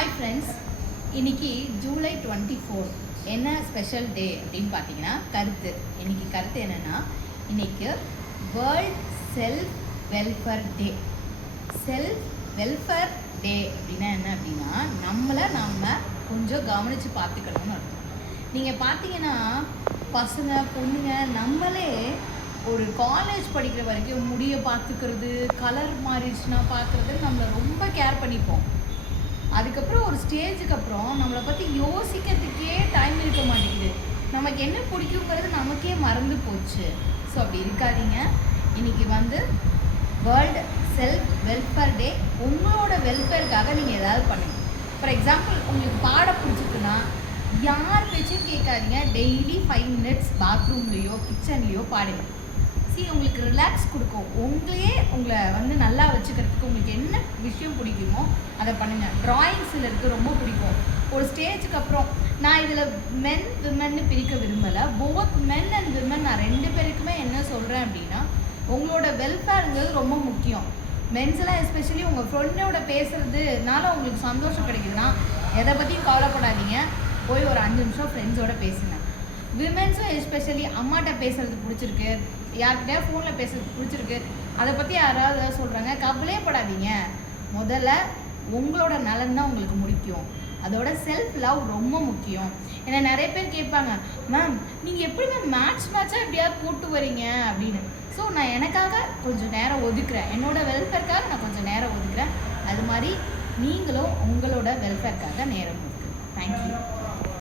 Hi friends, இன்னைக்கு ஜூலை 24 என்ன special day அப்படின்னு பார்த்தீங்கன்னா இன்னைக்கு கருத்து என்னென்னா, இன்னைக்கு வேர்ல்ட் செல்ஃப் வெல்ஃபேர் டே. செல்ஃப் வெல்ஃபேர் டே அப்படின்னா என்ன அப்படின்னா, நம்ம கொஞ்சம் கவனித்து பார்த்துக்கணும்னு அர்த்தம். நீங்கள் பார்த்தீங்கன்னா பசங்க பொண்ணுங்க நம்மளே ஒரு காலேஜ் படிக்கிற வரைக்கும் முடியை பார்த்துக்கிறது, கலர் மாறிடுச்சுன்னா பார்க்குறது, நம்மளை ரொம்ப கேர் பண்ணிப்போம். அதுக்கப்புறம் ஒரு ஸ்டேஜுக்கு அப்புறம் நம்மளை பற்றி யோசிக்கிறதுக்கே டைம் இருக்க மாட்டேங்குது. நமக்கு என்ன பிடிக்குங்கிறது நமக்கே மறந்து போச்சு. ஸோ அப்படி இருக்காதீங்க. இன்றைக்கி வேர்ல்டு செல்ஃப் வெல்ஃபேர் டே. உங்களோட வெல்ஃபேருக்காக நீங்கள் ஏதாவது பண்ணுங்கள். ஃபார் எக்ஸாம்பிள், உங்களுக்கு பாடம் பிடிச்சிருக்குன்னா யார் பேச்சும் கேட்காதீங்க. டெய்லி 5 minutes பாத்ரூம்லேயோ கிச்சன்லேயோ பாடுங்க. உங்களுக்கு ரிலாக்ஸ் கொடுக்கும். உங்களை நல்லா வச்சுக்கிறதுக்கு உங்களுக்கு என்ன விஷயம் பிடிக்குமோ அதை பண்ணுங்கள். ட்ராயிங் சிலருக்கு ரொம்ப பிடிக்கும். ஒரு ஸ்டேஜுக்கு அப்புறம் நான் இதில் மென் விமன்னு பிரிக்க விரும்பலை. போத் மென் அண்ட் விமன் நான் 2 பேருக்குமே என்ன சொல்கிறேன் அப்படின்னா, உங்களோட வெல்ஃபேருங்கிறது ரொம்ப முக்கியம். மென்ஸ்லாம் எஸ்பெஷலி உங்கள் ஃப்ரெண்டோட பேசுகிறதுனால உங்களுக்கு சந்தோஷம் கிடைக்குதுன்னா எதை பற்றியும் கவலைப்படாதீங்க. போய் ஒரு 5 நிமிஷம் ஃப்ரெண்ட்ஸோட பேசுங்க. விமென்ஸும் எஸ்பெஷலி அம்மாட்ட பேசுகிறது பிடிச்சிருக்கு, யார்கிட்டயா ஃபோனில் பேசுறது பிடிச்சிருக்கு, அதை பற்றி யாராவது சொல்கிறாங்க, கவலையே படாதீங்க. முதல்ல உங்களோட நலன் தான் உங்களுக்கு முக்கியம். அதோட செல்ஃப் லவ் ரொம்ப முக்கியம். ஏன்னா நிறைய பேர் கேட்பாங்க, மேம் நீங்கள் எப்படி மேட்சாக எப்படியாவது போட்டு வரீங்க அப்படின்னு. ஸோ நான் எனக்காக கொஞ்சம் நேரம் ஒதுக்குறேன், என்னோடய வெல்ஃபேருக்காக நான் கொஞ்சம் நேரம் ஒதுக்குறேன். அது மாதிரி நீங்களும் உங்களோட வெல்ஃபேருக்காக நேரம் ஒதுக்குறேன். தேங்க்யூ.